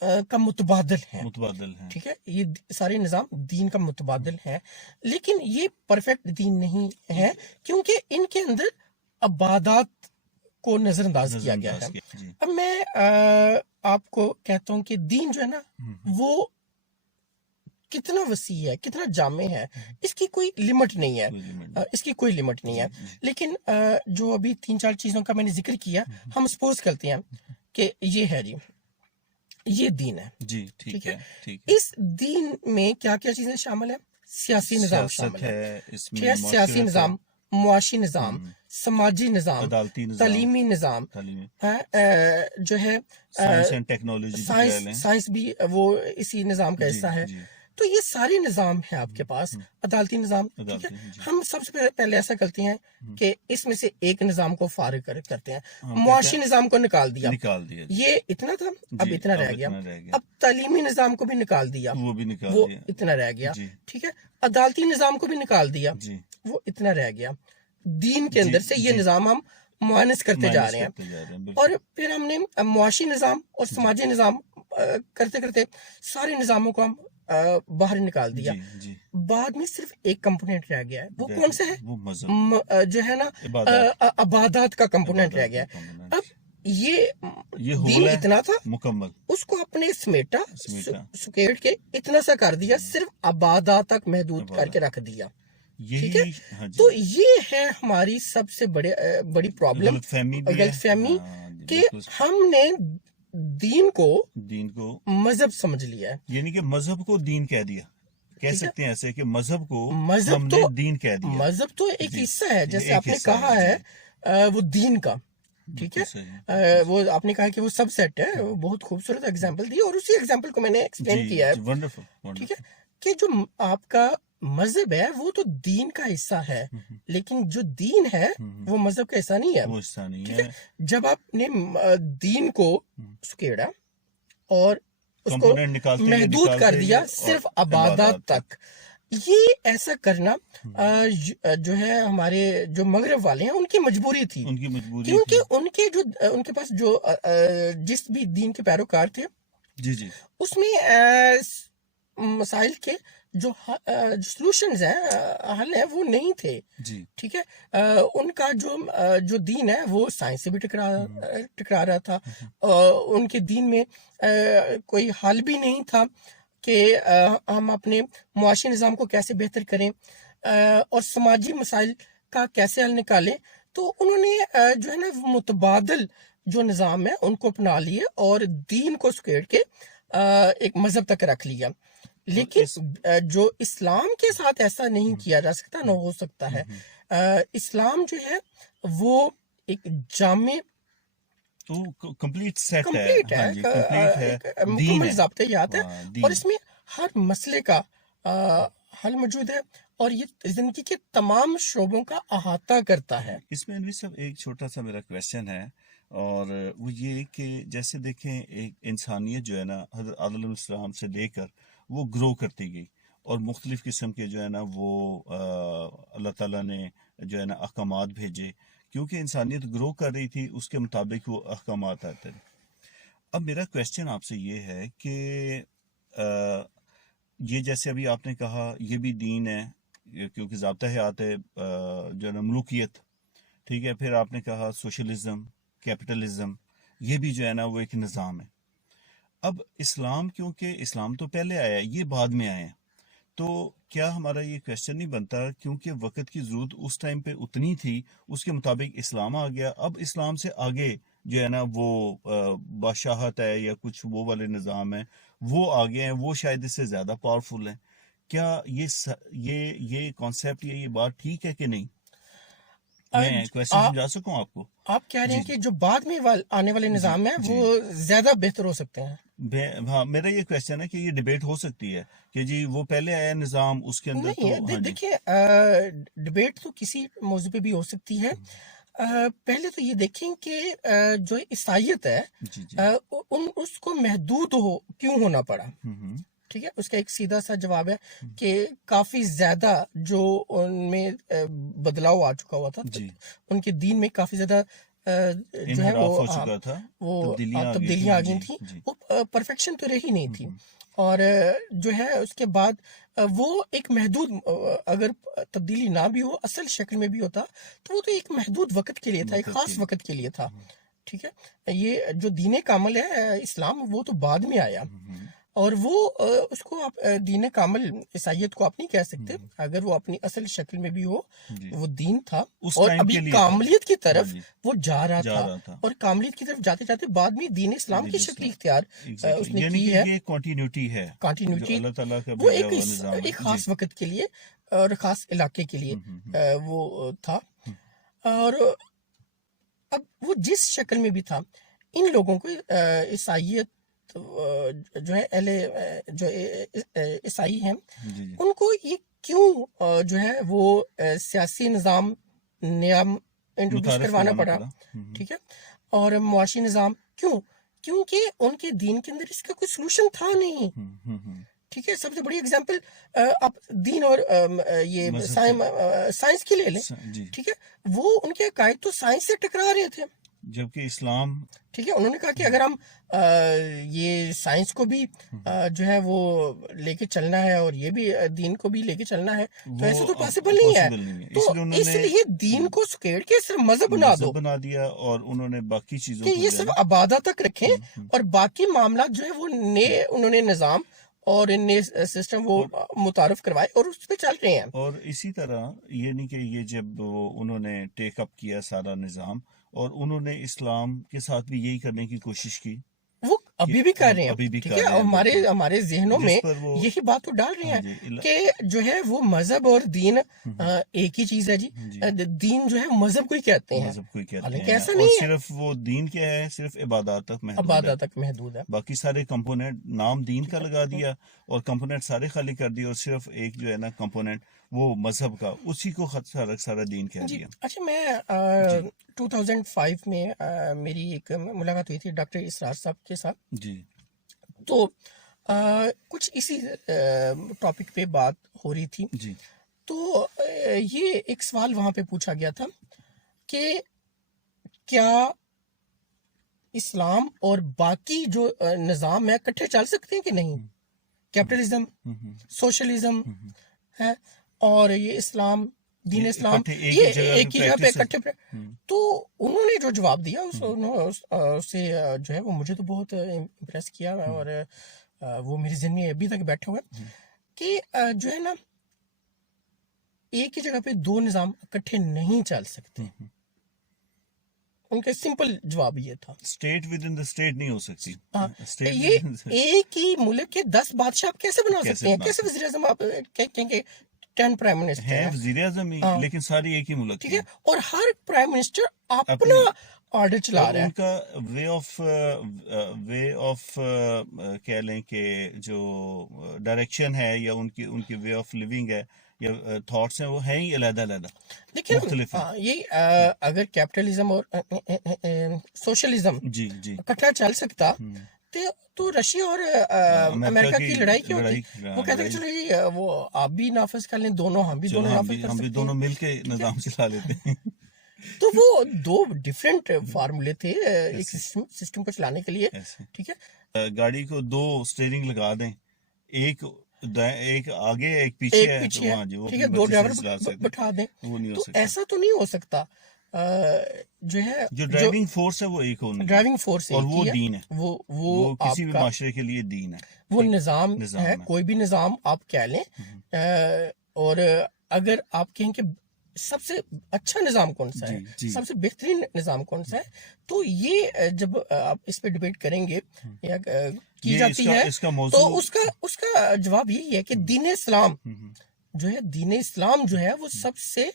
کا متبادل ہیں. متبادل ہیں. ٹھیک ہے, یہ سارے نظام دین کا متبادل ہیں, لیکن یہ پرفیکٹ دین نہیں ہے کیونکہ ان کے اندر عبادات کو نظر انداز کیا گیا ہے. اب میں آپ کو کہتا ہوں کہ دین جو ہے نا وہ کتنا وسیع ہے, کتنا جامع ہے, اس کی کوئی لمٹ نہیں ہے, اس کی کوئی لمٹ نہیں ہے. لیکن جو ابھی 3-4 چیزوں کا میں نے ذکر کیا, ہم سپوز کرتے ہیں کہ یہ ہے جی, یہ دین ہے جی, ٹھیک ہے. اس دین میں کیا کیا چیزیں شامل ہیں؟ سیاسی نظام شامل ہے, سیاسی نظام, معاشی نظام, سماجی نظام, تعلیمی نظام, جو ہے سائنس اینڈ ٹیکنالوجی, سائنس بھی وہ اسی نظام کا حصہ ہے. تو یہ سارے نظام ہیں آپ کے پاس, عدالتی نظام. ٹھیک ہے, ہم سب سے پہلے ایسا کرتے ہیں کہ اس میں سے ایک نظام کو فارغ کرتے ہیں, معاشی نظام کو نکال دیا, یہ اتنا تھا, اب اتنا رہ گیا. اب تعلیمی نظام کو بھی نکال دیا, وہ اتنا رہ گیا. ٹھیک ہے, عدالتی نظام کو بھی نکال دیا, وہ اتنا رہ گیا. دین کے اندر سے یہ نظام ہم مائنس کرتے جا رہے ہیں, اور پھر ہم نے معاشی نظام اور سماجی نظام کرتے کرتے سارے نظاموں کو ہم باہر نکال دیا. بعد میں صرف ایک کمپوننٹ رہ گیا ہے, وہ کون سا ہے؟ جو ہے نا عبادات کا کمپوننٹ رہ گیا ہے. اب یہ دین اتنا تھا مکمل, اس کو اپنے سمیٹا سکیٹ کے اتنا سا کر دیا, صرف عبادات تک محدود کر کے رکھ دیا. ٹھیک ہے, تو یہ ہے ہماری سب سے بڑی پرابلم, غلط فہمی, کہ ہم نے دین کو مذہب سمجھ لیا ہے. یعنی کہ مذہب کو دین کہہ دیا, کہہ سکتے ہیں ایسے کہ مذہب کو ہم نے دین کہہ دیا. مذہب تو ایک حصہ ہے, جیسے آپ نے کہا ہے وہ دین کا. ٹھیک ہے, وہ آپ نے کہا کہ وہ سب سیٹ ہے, وہ بہت خوبصورت ایگزامپل دی, اور اسی ایگزامپل کو میں نے ایکسپلین کیا ہے. ٹھیک ہے, کہ جو آپ کا مذہب ہے وہ تو دین کا حصہ ہے, لیکن جو دین ہے وہ مذہب کا حصہ نہیں ہے. ٹھیک ہے, جب آپ نے دین کو سکیڑا اور اس کو محدود کر دیا صرف عبادات تک, یہ ایسا کرنا جو ہے ہمارے جو مغرب والے ہیں ان کی مجبوری تھی, کیونکہ ان کے پاس جو جس بھی دین کے پیروکار تھے اس میں مسائل کے جو سولوشنز ہیں, حل ہیں, وہ نہیں تھے. ٹھیک ہے, ان کا جو دین ہے وہ سائنس سے بھی ٹکرا رہا تھا, ان کے دین میں کوئی حل بھی نہیں تھا کہ ہم اپنے معاشی نظام کو کیسے بہتر کریں اور سماجی مسائل کا کیسے حل نکالیں. تو انہوں نے جو ہے نا متبادل جو نظام ہے ان کو اپنا لیے اور دین کو سکیڑ کے ایک مذہب تک رکھ لیا. لیکن جو اسلام کے ساتھ ایسا نہیں کیا جا سکتا, نہ ہو سکتا ہے. اسلام جو ہے وہ ایک جامع کمپلیٹ ہے, مکمل ضابطیات ہے, اور اس میں ہر مسئلے کا حل موجود ہے, اور یہ زندگی کے تمام شعبوں کا احاطہ کرتا ہے. اس میں انوی صاحب ایک چھوٹا سا میرا کویسچن ہے, اور وہ یہ کہ جیسے دیکھیں ایک انسانیت جو ہے نا حضرت آدم علیہ السلام سے لے کر وہ گرو کرتی گئی, اور مختلف قسم کے جو ہے نا وہ اللہ تعالیٰ نے جو ہے نا احکامات بھیجے, کیونکہ انسانیت گرو کر رہی تھی, اس کے مطابق وہ احکامات آتے تھے. اب میرا کویسچن آپ سے یہ ہے کہ یہ جیسے ابھی آپ نے کہا یہ بھی دین ہے, کیونکہ ضابطہ حیات ہے جو ہے نا ملوکیت. ٹھیک ہے, پھر آپ نے کہا سوشلزم, کیپٹلزم, یہ بھی جو ہے نا وہ ایک نظام ہے. اب اسلام, کیونکہ اسلام تو پہلے آیا ہے, یہ بعد میں آیا ہے, تو کیا ہمارا یہ کویسچن نہیں بنتا کیونکہ وقت کی ضرورت اس ٹائم پہ اتنی تھی, اس کے مطابق اسلام آ گیا, اب اسلام سے آگے جو ہے نا وہ بادشاہت ہے یا کچھ وہ والے نظام ہیں وہ آگے ہیں, وہ شاید اس سے زیادہ پاورفل ہیں. کیا یہ کانسیپٹ یا یہ بات ٹھیک ہے کہ نہیں؟ میں کویسچن سمجھا سکوں آپ کو. آپ کہہ رہے ہیں کہ جو بعد میں آنے والے نظام ہیں وہ زیادہ بہتر ہو سکتے ہیں. ہاں, میرا یہ کویسچن ہے کہ یہ ڈیبیٹ ہو سکتی ہے کہ جی وہ پہلے آیا نظام, اس کے اندر نہیں. دیکھیں, ڈیبیٹ تو کسی موضوع پہ بھی ہو سکتی ہے. پہلے تو یہ دیکھیں کہ جو عیسائیت ہے اس کو محدود کیوں ہونا پڑا. ٹھیک ہے, اس کا ایک سیدھا سا جواب ہے کہ کافی زیادہ جو ان میں بدلاؤ آ چکا ہوا تھا, ان کے دین میں کافی زیادہ جو ہے انحراف ہو چکا تھا، وہ تبدیلیاں تبدیلیاں آ گئی جی تھیں، جی وہ پرفیکشن تو رہی نہیں تھی، اور جو ہے اس کے بعد وہ ایک محدود اگر تبدیلی نہ بھی ہو اصل شکل میں بھی ہوتا تو وہ تو ایک محدود وقت کے لیے تھا، ایک وقت خاص کے وقت کے لیے تھا، ٹھیک ہے۔ یہ جو دین کامل ہے اسلام، وہ تو بعد میں آیا، اور وہ اس کو آپ دین کامل عیسائیت کو آپ نہیں کہہ سکتے اگر وہ اپنی اصل شکل میں بھی ہو، جی وہ دین تھا اس اور ٹائم ابھی کے لیے تھا، کاملیت کی طرف جی وہ جا رہا جا تھا، رہا تھا، اور کاملیت کی طرف جاتے جاتے بعد میں دین اسلام کی دین شکل اسلام، اختیار ایگزیکٹلی، اس نے یعنی کی کہ ہے، یہ کنٹینیوٹی ہے جو کنٹینیوٹی، اللہ تعالیٰ کا وہ بھیجا ہوا نظام ہے ایک جی۔ خاص وقت کے لیے اور خاص علاقے کے لیے وہ تھا، اور اب وہ جس شکل میں بھی تھا، ان لوگوں کو عیسائیت جو ہے اہل جو عیسائی ہیں جی جی ان کو یہ کیوں جو ہے وہ سیاسی نظام نیا انٹروڈیوس متعارف کروانا کروانا پڑا، پڑا، ٹھیک ہے، اور معاشی نظام کیوں؟ کیونکہ ان کے دین کے اندر اس کا کوئی سلوشن تھا نہیں، ٹھیک ہے۔ سب سے بڑی اگزامپل آپ دین اور یہ مذہب سائنس کی لے لیں، جی، ٹھیک ہے، وہ ان کے عقائد تو سائنس سے ٹکرا رہے تھے، جبکہ اسلام ٹھیک ہے، انہوں نے کہا کہ اگر ہم یہ سائنس کو بھی جو ہے وہ لے کے چلنا ہے اور یہ بھی دین کو بھی لے کے چلنا ہے تو وہ ایسے تو پاسبل نہیں ہے، اس تو لیے انہوں اس نے لیے دین کو سکیڑ کے صرف مذہب بنا دو مذہب بنا دیا، اور انہوں نے باقی چیزوں کہ کو یہ جو ہے صرف نا عبادت تک رکھیں، اور باقی معاملات جو ہے وہ نئے انہوں نے نظام اور نئے سسٹم وہ متعارف کروائے اور اس پہ چل رہے ہیں۔ اور اسی طرح یہ نہیں کہ یہ جب انہوں نے ٹیک اپ کیا سارا نظام، اور انہوں نے اسلام کے ساتھ بھی یہی کرنے کی کوشش کی، وہ ابھی بھی کر رہے ابھی بھی ہیں، ٹھیک کر ہے، رہے ہیں، بالکل، ہمارے ذہنوں جس میں پر وہ یہی بات تو ڈال رہے ہاں ہیں جی کہ جو ہے وہ مذہب اور دین ایک ہی چیز ہے جی، جی دین جو ہے مذہب کو ہی کہتے ہیں، مذہب کو ہی کہتے حالانکہ ہیں، ایسا اور نہیں ہے، صرف وہ دین کیا ہے، صرف عبادات تک محدود ہے، عبادت تک محدود ہے، باقی سارے کمپوننٹ نام دین کا ٹھیک لگا ہے۔ دیا اور کمپوننٹ سارے خالی کر دیے، اور صرف ایک جو ہے نا کمپوننٹ وہ مذہب کا، اسی کو سارا دین کہہ جی دیا اچھا، میں جی 2005 میں میری ایک ملاقات ہوئی تھی ڈاکٹر اسرار صاحب کے ساتھ، جی تو کچھ اسی ٹاپک پہ بات ہو رہی تھی، جی تو یہ ایک سوال وہاں پہ پوچھا گیا تھا کہ کیا اسلام اور باقی جو نظام ہے اکٹھے چل سکتے ہیں کہ نہیں؟ کیپٹلزم، سوشلزم ہے، اور یہ اسلام، دین یہ اسلام، اکٹھے ایک یہ ہی جگہ ایک ہی جگہ پہ پریکٹس اکٹھے تو انہوں نے جو جواب دیا اسے جو ہے وہ مجھے تو بہت امپریس کیا، اور وہ میرے ذہن میں ابھی تک بیٹھا ہوا ہے کہ جو ہے نا ایک ہی جگہ پہ دو نظام اکٹھے نہیں چل سکتے، ان کا سمپل جواب یہ تھا، state with in the state نہیں ہو سکتی، یہ ایک ہی ملک کے 10 بادشاہ آپ کیسے بنا سکتے ہیں؟ بنا کیسے وزیر اعظم آپ کہیں گے 10 پرائم منسٹر ہیں ہیں، وزیر اعظم ہی، لیکن ساری ایک ہی ملک ٹھیک کی ہے، اور ہر پرائم منسٹر اپنا اپنی، آرڈر چلا اور رہا ان ہے، کا وے آف کہہ لیں کہ جو ڈائریکشن ہے، یا ان کی وے آف لیونگ ہے، یا تھاٹس ہیں، وہ ہیں ہی علیحدہ علیحدہ، لیکن مختلف ہیں یہ اگر کیپٹلزم اور سوشلزم جی جی اکٹھا چل سکتا تو رشیا اور امریکہ کی لڑائی کیا ہوتی؟ وہ کہتے ہیں کہ چلو جی وہ آپ بھی نافذ کر لیں دونوں، ہم بھی چلو دونوں نافذ کر ہم بھی سکتے دونوں ہیں، مل کے نظام چلا لیتے ہیں، تو وہ دو ڈیفرنٹ فارمولے تھے ایک سسٹم کو چلانے کے لیے، ایسے ٹھیک ہے، گاڑی کو دو سٹیئرنگ لگا دیں، ایک آگے ایک پیچھے ایک ہے، تو پیچھے ہے، وہاں جی وہ ٹھیک اپنی ہے، دو مرضی سے ڈرائیور چلا سکتے بٹھا دیں، ہیں، وہ نہیں ہو تو سکتا، ایسا تو نہیں ہو سکتا، جو ہے جو ڈرائیونگ فورس ہے وہ ایک ہونی ہے، ڈرائیونگ فورس اور ایک وہ ہی ہے، دین ہے، وہ وہ آپ کسی بھی کا معاشرے کے لیے دین ہے، وہ نظام ہے، ہے کوئی بھی نظام آپ کہہ لیں، اور اگر آپ کہیں کہ سب سے اچھا نظام کون سا ہے، جی جی سب سے بہترین نظام کون سا ہے، تو یہ جب آپ اس پہ ڈیبیٹ کریں گے یا کی یہ جاتی ہے اس کا تو موضوع اس کا جواب یہی ہے کہ دین اسلام جو ہے، دین اسلام جو ہے وہ سب سے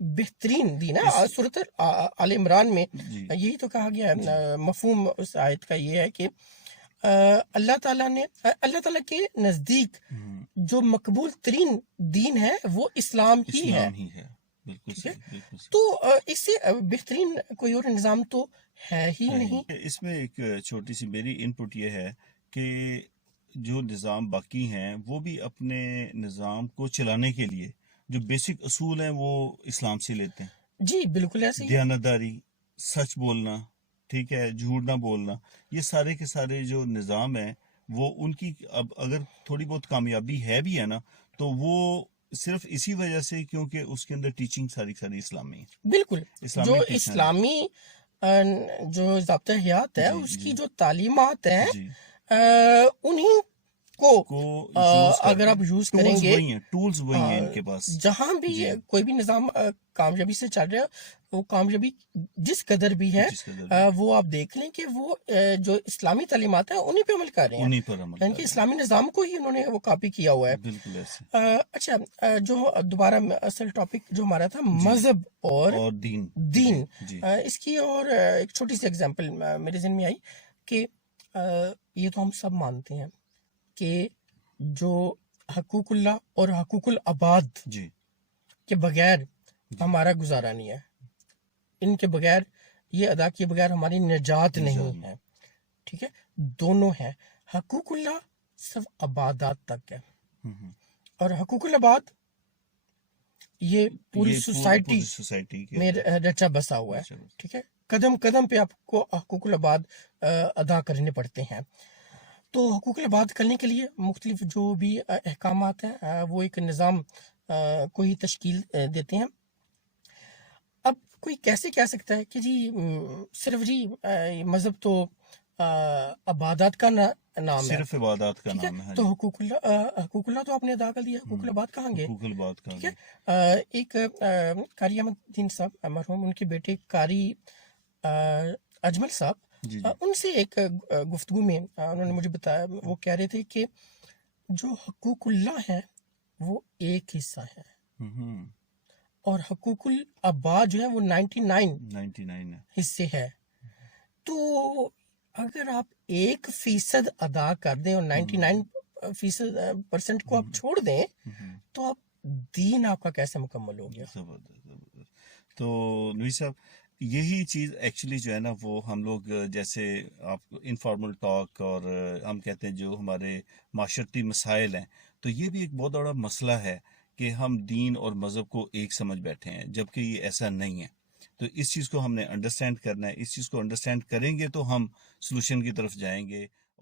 بہترین دین ہے۔ سورۃ آل عمران میں جی یہی تو کہا گیا ہے، مفہوم اس آیت کا یہ ہے کہ اللہ تعالیٰ کے نزدیک جو مقبول ترین دین ہے وہ اسلام ہی ہے، بالکل ٹھیک ہے، صحیح، بالکل صحیح۔ تو اس سے بہترین کوئی اور نظام تو ہے ہی نہیں۔ اس میں ایک چھوٹی سی میری ان پٹ یہ ہے کہ جو نظام باقی ہیں وہ بھی اپنے نظام کو چلانے کے لیے جو بیسک اصول ہیں وہ اسلام سے لیتے ہیں، جی بالکل ایسے ہی ہے، دیانتداری، سچ بولنا، ٹھیک ہے، جھوٹ نہ بولنا، یہ سارے کے سارے جو نظام ہیں وہ ان کی اب اگر تھوڑی بہت کامیابی ہے بھی ہے نا تو وہ صرف اسی وجہ سے کیونکہ اس کے اندر ٹیچنگ ساری اسلامی ہے، بالکل جو اسلامک ٹیچنگ. اسلامی جو ضابطہ حیات ہے جی اس جی کی جو تعلیمات ہیں جی انہیں کو کو یوز کر اگر کے آپ یوز کریں ٹولز گے، وہی ہیں، ٹولز وہی ہیں ان کے پاس. جہاں بھی جی کوئی بھی نظام کامیابی سے چل رہا ہے، وہ کامیابی جس قدر بھی ہے جس قدر بھی وہ آپ دیکھ لیں کہ وہ جو اسلامی تعلیمات ہیں انہی پہ عمل کر رہے ہیں، انہی پر عمل یعنی کر کہ رہے اسلامی نظام کو ہی انہوں نے وہ کاپی کیا ہوا ہے. ہیں، بالکل ایسے. اچھا جو دوبارہ اصل ٹاپک جو ہمارا تھا جی مذہب اور اور دین. دین، جی جی اس کی اور ایک چھوٹی سی اگزامپل میرے ذہن میں آئی کہ یہ تو ہم سب مانتے ہیں کہ جو حقوق اللہ اور حقوق العباد جی کے بغیر جی ہمارا گزارا نہیں ہے، ان کے بغیر یہ ادا کیے بغیر ہماری نجات نہیں ہے، ٹھیک ہے. دونوں ہیں، حقوق اللہ صرف عبادات تک ہے، اور حقوق العباد یہ پوری سوسائٹی میں رچا بسا ہوا ہے، ٹھیک ہے. قدم قدم پہ آپ کو حقوق العباد ادا کرنے پڑتے ہیں. تو حقوق العباد کرنے کے لیے مختلف جو بھی احکامات ہیں وہ ایک نظام کو ہی تشکیل دیتے ہیں. اب کوئی کیسے کہہ سکتا ہے کہ جی صرف جی مذہب تو عبادات کا نام ہے، صرف عبادات کا ٹھیک ہے. نام ہے. تو حقوق اللہ تو آپ نے ادا کر دیا، حقوق العباد کہاں گئے؟ حقوق العباد کا ٹھیک ہے. ایک قاری احمد الدین صاحب مرحوم، ان کے بیٹے قاری اجمل صاحب، جی جی ان سے ایک گفتگو میں انہوں نے مجھے بتایا، وہ کہہ رہے تھے کہ جو حقوق اللہ ہے وہ ایک حصہ ہے اور حقوق العباد جو ہے وہ 99 حصے ہے. تو اگر آپ 1% ادا کر دیں اور 99% کو آپ چھوڑ دیں تو آپ دین آپ کا کیسے مکمل ہو گیا؟ تو نوی صاحب یہی چیز ایکچولی جو ہے نا وہ ہم لوگ جیسے آپ انفارمل ٹاک اور ہم کہتے ہیں جو ہمارے معاشرتی مسائل ہیں، تو یہ بھی ایک بہت بڑا مسئلہ ہے کہ ہم دین اور مذہب کو ایک سمجھ بیٹھے ہیں، جبکہ یہ ایسا نہیں ہے. تو اس چیز کو ہم نے انڈرسٹینڈ کرنا ہے، اس چیز کو انڈرسٹینڈ کریں گے تو ہم سلوشن کی طرف جائیں گے.